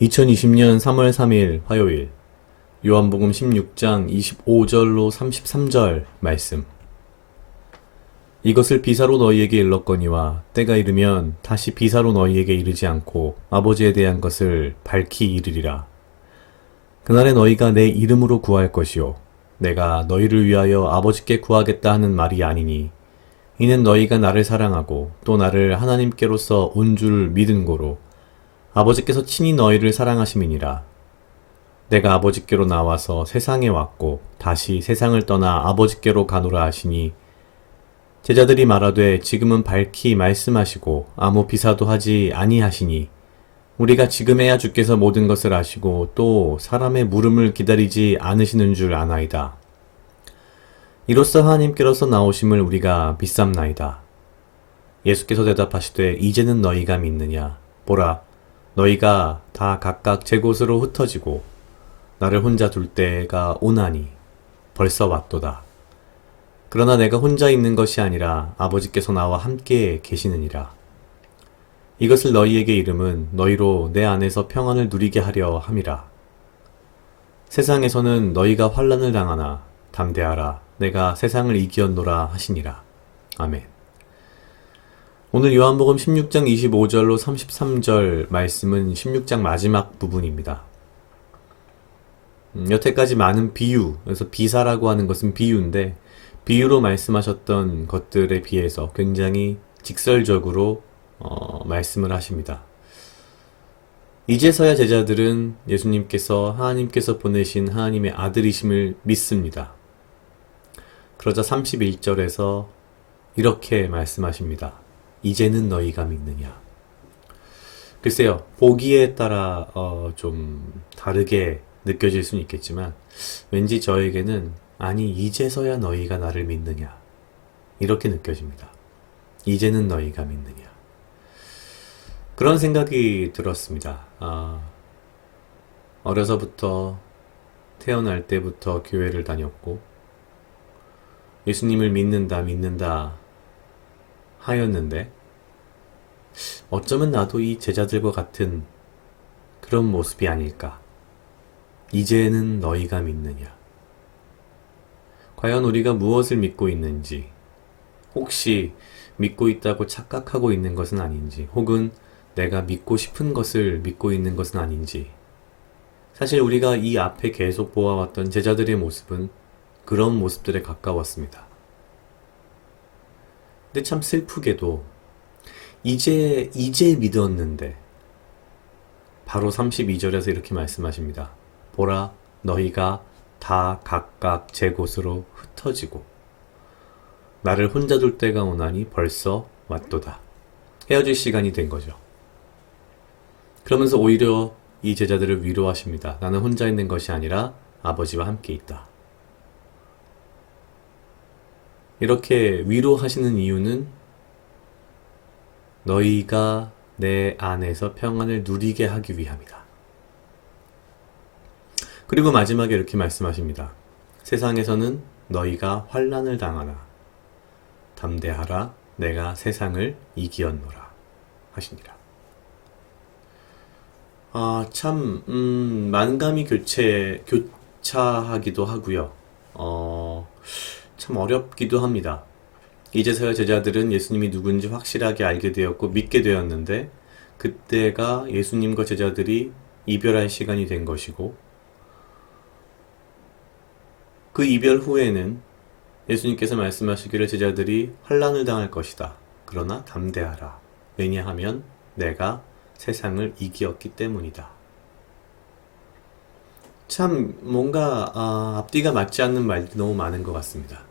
2020년 3월 3일 화요일 요한복음 16장 25절로 33절 말씀. 이것을 비사로 너희에게 일렀거니와 때가 이르면 다시 비사로 너희에게 이르지 않고 아버지에 대한 것을 밝히 이르리라. 그날에 너희가 내 이름으로 구할 것이요 내가 너희를 위하여 아버지께 구하겠다 하는 말이 아니니 이는 너희가 나를 사랑하고 또 나를 하나님께로서 온 줄 믿은 고로 아버지께서 친히 너희를 사랑하심이니라. 내가 아버지께로 나와서 세상에 왔고 다시 세상을 떠나 아버지께로 가노라 하시니 제자들이 말하되 지금은 밝히 말씀하시고 아무 비사도 하지 아니하시니 우리가 지금에야 주께서 모든 것을 아시고 또 사람의 물음을 기다리지 않으시는 줄 아나이다. 이로써 하나님께로서 나오심을 우리가 믿삼나이다. 예수께서 대답하시되 이제는 너희가 믿느냐? 보라, 너희가 다 각각 제 곳으로 흩어지고 나를 혼자 둘 때가 오나니 벌써 왔도다. 그러나 내가 혼자 있는 것이 아니라 아버지께서 나와 함께 계시느니라. 이것을 너희에게 이름은 너희로 내 안에서 평안을 누리게 하려 함이라. 세상에서는 너희가 환난을 당하나 담대하라. 내가 세상을 이기었노라 하시니라. 아멘. 오늘 요한복음 16장 25절로 33절 말씀은 16장 마지막 부분입니다. 여태까지 많은 비유, 그래서 비사라고 하는 것은 비유인데 비유로 말씀하셨던 것들에 비해서 굉장히 직설적으로 말씀을 하십니다. 이제서야 제자들은 예수님께서 하나님께서 보내신 하나님의 아들이심을 믿습니다. 그러자 31절에서 이렇게 말씀하십니다. 이제는 너희가 믿느냐? 글쎄요, 보기에 따라 좀 다르게 느껴질 수는 있겠지만 왠지 저에게는 아니 이제서야 너희가 나를 믿느냐 이렇게 느껴집니다. 이제는 너희가 믿느냐 그런 생각이 들었습니다. 어려서부터 태어날 때부터 교회를 다녔고 예수님을 믿는다 하였는데 어쩌면 나도 이 제자들과 같은 그런 모습이 아닐까. 이제는 너희가 믿느냐. 과연 우리가 무엇을 믿고 있는지, 혹시 믿고 있다고 착각하고 있는 것은 아닌지, 혹은 내가 믿고 싶은 것을 믿고 있는 것은 아닌지. 사실 우리가 이 앞에 계속 보아왔던 제자들의 모습은 그런 모습들에 가까웠습니다. 근데 참 슬프게도 이제 믿었는데 바로 32절에서 이렇게 말씀하십니다. 보라, 너희가 다 각각 제 곳으로 흩어지고 나를 혼자 둘 때가 오나니 벌써 왔도다. 헤어질 시간이 된 거죠. 그러면서 오히려 이 제자들을 위로하십니다. 나는 혼자 있는 것이 아니라 아버지와 함께 있다. 이렇게 위로하시는 이유는 너희가 내 안에서 평안을 누리게 하기 위함이다. 그리고 마지막에 이렇게 말씀하십니다. 세상에서는 너희가 환난을 당하나 담대하라. 내가 세상을 이기었노라 하시니라. 참 만감이 교차하기도 하고요. 참 어렵기도 합니다. 이제서야 제자들은 예수님이 누군지 확실하게 알게 되었고 믿게 되었는데 그때가 예수님과 제자들이 이별할 시간이 된 것이고 그 이별 후에는 예수님께서 말씀하시기를 제자들이 환난을 당할 것이다. 그러나 담대하라. 왜냐하면 내가 세상을 이기었기 때문이다. 참 뭔가 앞뒤가 맞지 않는 말들이 너무 많은 것 같습니다.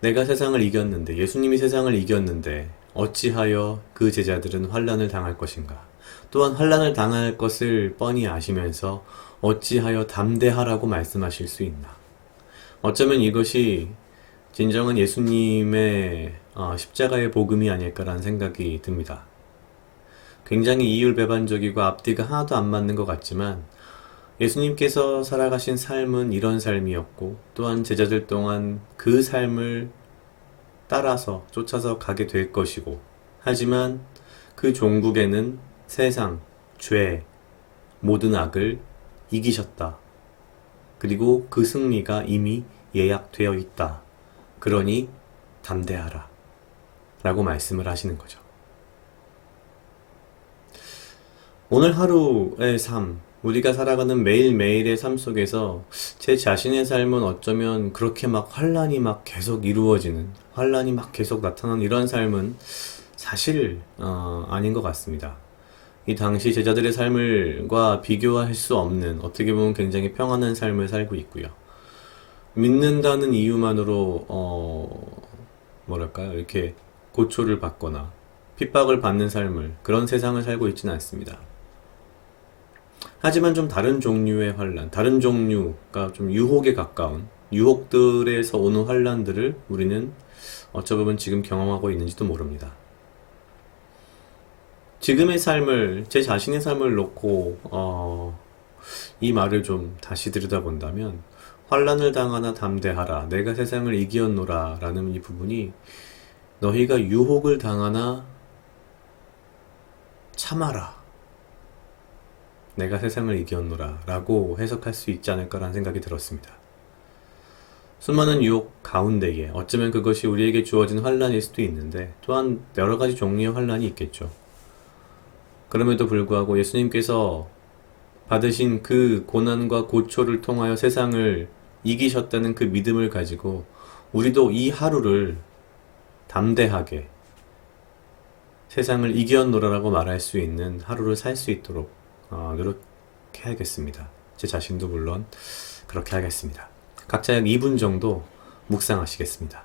내가 세상을 이겼는데, 예수님이 세상을 이겼는데 어찌하여 그 제자들은 환난을 당할 것인가? 또한 환난을 당할 것을 뻔히 아시면서 어찌하여 담대하라고 말씀하실 수 있나? 어쩌면 이것이 진정한 예수님의 십자가의 복음이 아닐까라는 생각이 듭니다. 굉장히 이율배반적이고 앞뒤가 하나도 안 맞는 것 같지만 예수님께서 살아가신 삶은 이런 삶이었고 또한 제자들 동안 그 삶을 따라서 쫓아서 가게 될 것이고 하지만 그 종국에는 세상, 죄, 모든 악을 이기셨다. 그리고 그 승리가 이미 예약되어 있다. 그러니 담대하라. 라고 말씀을 하시는 거죠. 오늘 하루의 삶, 우리가 살아가는 매일매일의 삶 속에서 제 자신의 삶은 어쩌면 그렇게 막 환란이 막 계속 이루어지는, 환란이 막 계속 나타나는 이런 삶은 사실 아닌 것 같습니다. 이 당시 제자들의 삶을과 비교할 수 없는, 어떻게 보면 굉장히 평안한 삶을 살고 있고요. 믿는다는 이유만으로 뭐랄까요, 이렇게 고초를 받거나 핍박을 받는 삶을, 그런 세상을 살고 있지는 않습니다. 하지만 좀 다른 종류의 환란, 다른 종류가 좀 유혹에 가까운 유혹들에서 오는 환란들을 우리는 어쩌면 지금 경험하고 있는지도 모릅니다. 지금의 삶을, 제 자신의 삶을 놓고 이 말을 좀 다시 들여다본다면, 환란을 당하나 담대하라, 내가 세상을 이기었노라 라는 이 부분이, 너희가 유혹을 당하나 참아라, 내가 세상을 이기었노라 라고 해석할 수 있지 않을까라는 생각이 들었습니다. 수많은 유혹 가운데에 어쩌면 그것이 우리에게 주어진 환란일 수도 있는데, 또한 여러 가지 종류의 환란이 있겠죠. 그럼에도 불구하고 예수님께서 받으신 그 고난과 고초를 통하여 세상을 이기셨다는 그 믿음을 가지고 우리도 이 하루를 담대하게 세상을 이겼노라라고 말할 수 있는 하루를 살 수 있도록 노력해야겠습니다. 제 자신도 물론 그렇게 하겠습니다. 각자 약 2분 정도 묵상하시겠습니다.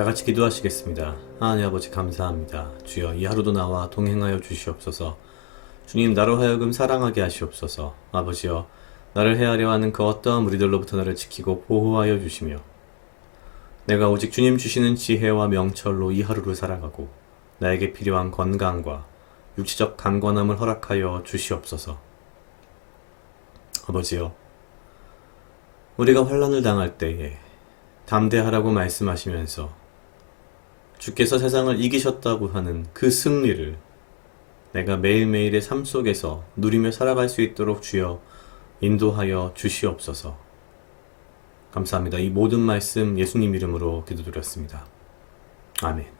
다 같이 기도하시겠습니다. 하나님 아버지 감사합니다. 주여, 이 하루도 나와 동행하여 주시옵소서. 주님, 나로 하여금 사랑하게 하시옵소서. 아버지여, 나를 헤아려 하는 그 어떠한 무리들로부터 나를 지키고 보호하여 주시며, 내가 오직 주님 주시는 지혜와 명철로 이 하루를 살아가고 나에게 필요한 건강과 육체적 강건함을 허락하여 주시옵소서. 아버지여, 우리가 환난을 당할 때에 담대하라고 말씀하시면서 주께서 세상을 이기셨다고 하는 그 승리를 내가 매일매일의 삶 속에서 누리며 살아갈 수 있도록 주여 인도하여 주시옵소서. 감사합니다. 이 모든 말씀 예수님 이름으로 기도드렸습니다. 아멘.